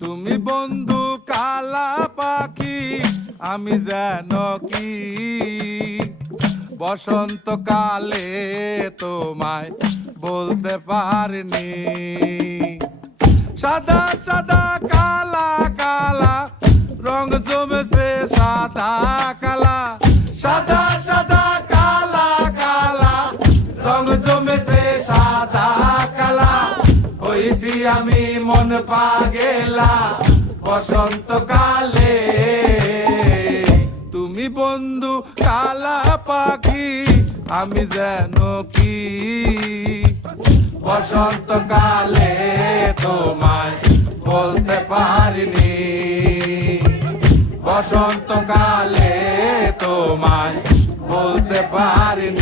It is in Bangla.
তুমি বন্ধু কালা পাখি, আমি যেন কি বসন্তকালে তোমায় বলতে পারিনি। সাদা সাদা কালা কালা রং জমেছে সাদা কালা, সাদা সাদা কালা কালা রং জমেছে সাদা কালা। হইছি আমি মন পাগেলা বসন্তকালে। তুমি বন্ধু কালা পাখি, আমি যেন কি বসন্তকালে তোমায় বলতে পারিনি। বসন্তকালে তোমায় বলতে পারিনি।